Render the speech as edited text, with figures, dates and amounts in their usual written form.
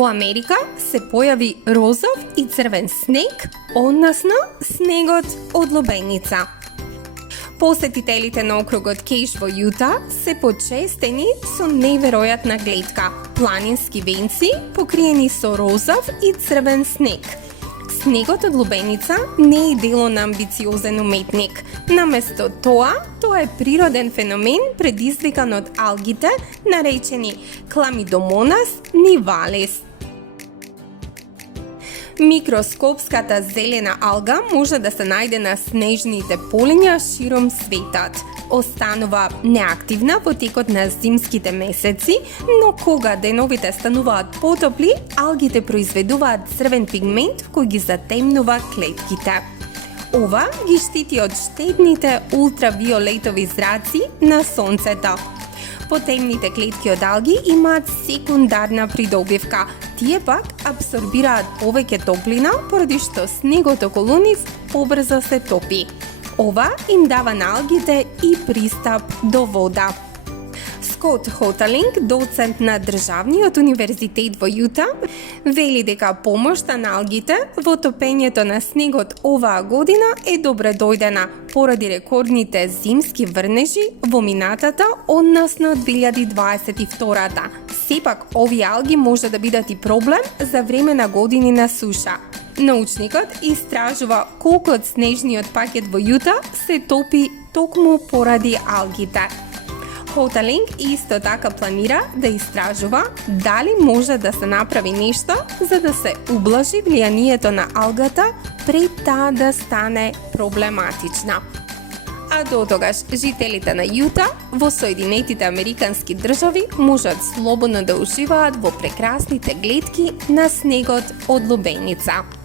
Во Америка се појави розов и црвен снег, односно снегот од лубеница. Посетителите на округот Кейш во Јута се почестени со неверојатна гледка – планински венци покриени со розов и црвен снег. Снегот од лубеница не е дело на амбициозен уметник. Наместо тоа е природен феномен предизвикан од алгите, наречени Chlamydomonas nivalis. Микроскопската зелена алга може да се најде на снежните полиња широм светот. Останува неактивна во текот на зимските месеци, но кога деновите стануваат потопли, алгите произведуваат црвен пигмент кој ги затемнува клетките. Ова ги штити од штетните ултравиолетови зраци на сонцето. Потемните клетки од алги имаат секундарна придобивка. Тие пак абсорбираат повеќе топлина, поради што снегот околу нив побрзо се топи. Ова им дава на алгите и пристап до вода. Скот Хоталинг, доцент на Државниот универзитет во Јута, вели дека помошта на алгите во топењето на снегот оваа година е добре дојдена поради рекордните зимски врнежи во минатата, односно 2022-та. Сепак, овие алги може да бидат и проблем за време на години на суша. Научникот истражува колку од снежниот пакет во Јута се топи токму поради алгите. Хоталинг исто така планира да истражува дали може да се направи нешто за да се ублажи влијанието на алгата пред таа да стане проблематична. А до тогаш, жителите на Јута во Соединетите Американски држави можат слободно да уживаат во прекрасните гледки на снегот од лубеница.